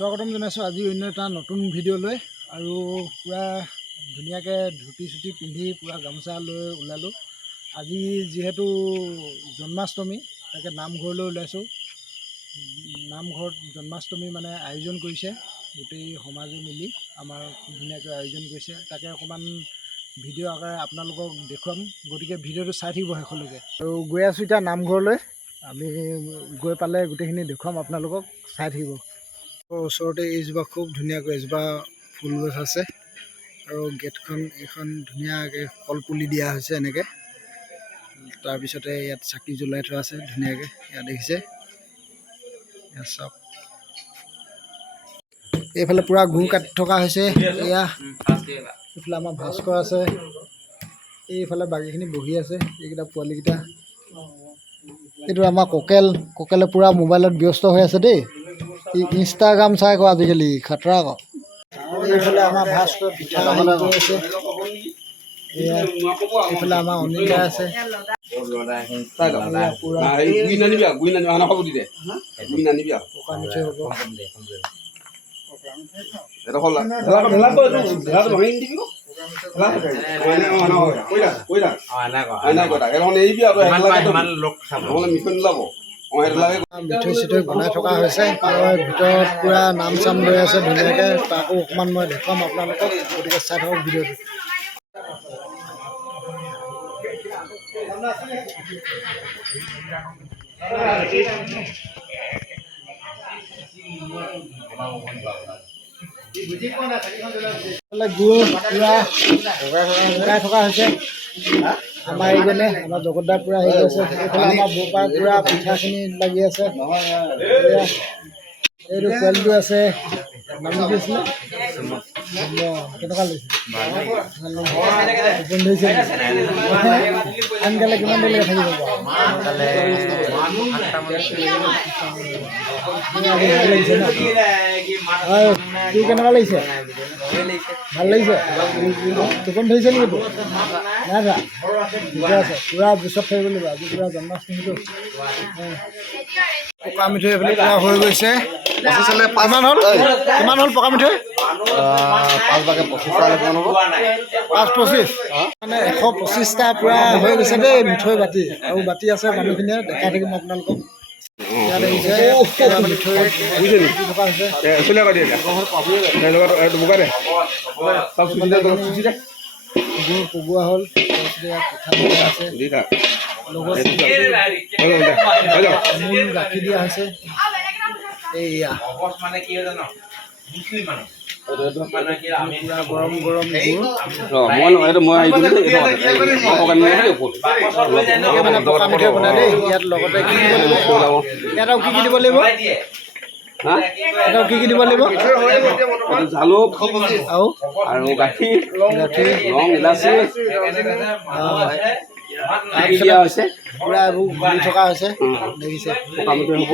স্বাগতম জনাইছোঁ আজি অন্য এটা নতুন ভিডিঅ' লৈ আৰু পুৰা ধুনীয়াকৈ ধুতি চুটি পিন্ধি পুৰা গামোচা লৈ ওলালোঁ। আজি যিহেতু জন্মাষ্টমী তাকে নামঘৰলৈ ওলাইছোঁ। নামঘৰত জন্মাষ্টমী মানে আয়োজন কৰিছে, গোটেই সমাজে মিলি আমাৰ খুব ধুনীয়াকৈ আয়োজন কৰিছে। তাকে অকণমান ভিডিঅ' আকাৰে আপোনালোকক দেখুৱাম, গতিকে ভিডিঅ'টো চাই থাকিব শেষলৈকে। আৰু গৈ আছোঁ এতিয়া নামঘৰলৈ। আমি গৈ পালে গোটেইখিনি দেখুৱাম আপোনালোকক, চাই থাকিব। ওচৰতে এইজোপা খুব ধুনীয়াকৈ এজোপা ফুল গছ আছে আৰু গেটখন এইখন ধুনীয়াকৈ কলপুলি দিয়া হৈছে এনেকৈ। তাৰপিছতে ইয়াত চাকি জ্বলাই থোৱা আছে ধুনীয়াকৈ, ইয়াত দেখিছে। ইয়াত চাওক, এইফালে পূৰা গুৰ কাটি থকা হৈছে। এয়া এইফালে আমাৰ ভাস্কৰ আছে, এইফালে বাকীখিনি বহি আছে, এইকেইটা পোৱালিকেইটা। এইটো আমাৰ ককেলে পূৰা মোবাইলত ব্যস্ত হৈ আছে দেই। ইনষ্টাগ্ৰাম চাই আকৌ আজিকালি খাতৰা আকৌ। এইফালে আমাৰ ভাস্কৰ পিঠা হেৰি কৰি আছে। এইফালে আমাৰ অনিতা আছে। মিঠৈ চিঠৈ বনাই থকা হৈছে, ভিতৰত পুৰা নাম চাম লৈ আছে ধুনীয়াকৈ। তাকো অকণমান মই দেখুৱাম আপোনালোকক, গতিকে চাই থাকক ভিডিঅ'টো। গুৰ পুৰা শুকাই থকা হৈছে। আমাৰ এইজনে আমাৰ জগতদাৰ পূৰা হেৰি আছে। এইফালে আমাৰ বৌপাৰ পূৰা পিঠাখিনি লাগি আছে। এইটো পোৱালিটো আছে, নাম লিখিছিলে কেনেকুৱা লাগিছে? টোপনি ধৰিছে আনকালে কিমান দেৰিলৈকে থাকিব বাৰু? লাগিছে ন? হয়, তোৰ কেনেকুৱা লাগিছে? ভাল লাগিছে? টোপনি ধৰিছে নেকি তোৰ? নাই ধৰা? ঠিকে আছে, পূৰা পিছত থাকিব লাগিব। আজি পূৰা জন্মাষ্টমীটো পকা মিঠৈ এইফালে পূৰা হৈ গৈছে। কিমান হ'ল পকা মিঠৈ? 5-25 মানে 125টা পূৰা হৈ গৈছে দেই মিঠৈ বাতি। আৰু বাতি আছে মানুহখিনিয়ে, দেখাই থাকিম আপোনালোকক। ইয়াত আহিছে মিঠৈ থকা হৈছে। গুৰ পগোৱা হ'ল, পিঠা আছে, লগত আমুল গাখীৰ দিয়া হৈছে। এইয়া গৰম গৰম পকা মিঠৈ বনাই দেই। ইয়াত লগতে কি দিব লাগিব? ইয়াত আৰু কি দিব লাগিব? কি দিব লাগিব? জালুক আৰু গাখীৰ, লং, ইলাচি দিয়া হৈছে। পূৰা এইবোৰ ঘূৰি থকা হৈছে, দেখিছে? পকা মিঠৈ হ'ব।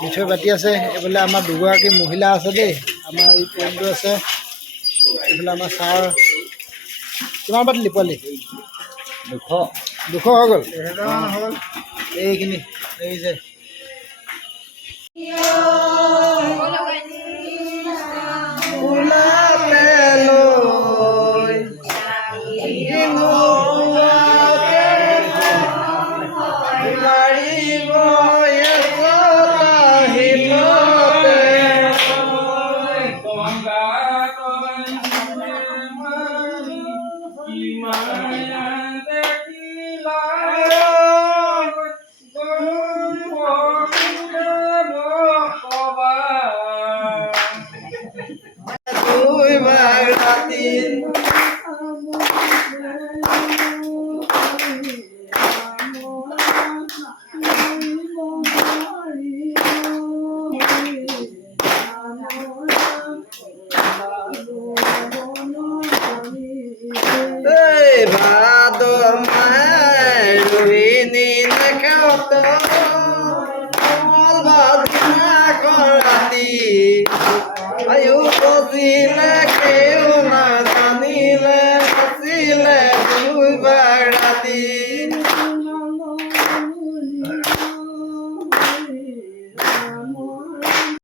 মিঠৈ বাতি আছে। এইফালে আমাৰ দুগৰাকী মহিলা আছে দেই। আমাৰ এই পোৱালিটো আছে, এইফালে আমাৰ ছাৰ। কিমান পাতিলি পোৱালি? 200 হৈ গ'ল। এইখিনি এই যে ভাদ মাহে ৰোহিণী নেখাওত মঙ্গলবাৰ দিনাখন ৰাতি আয়ু বজিলে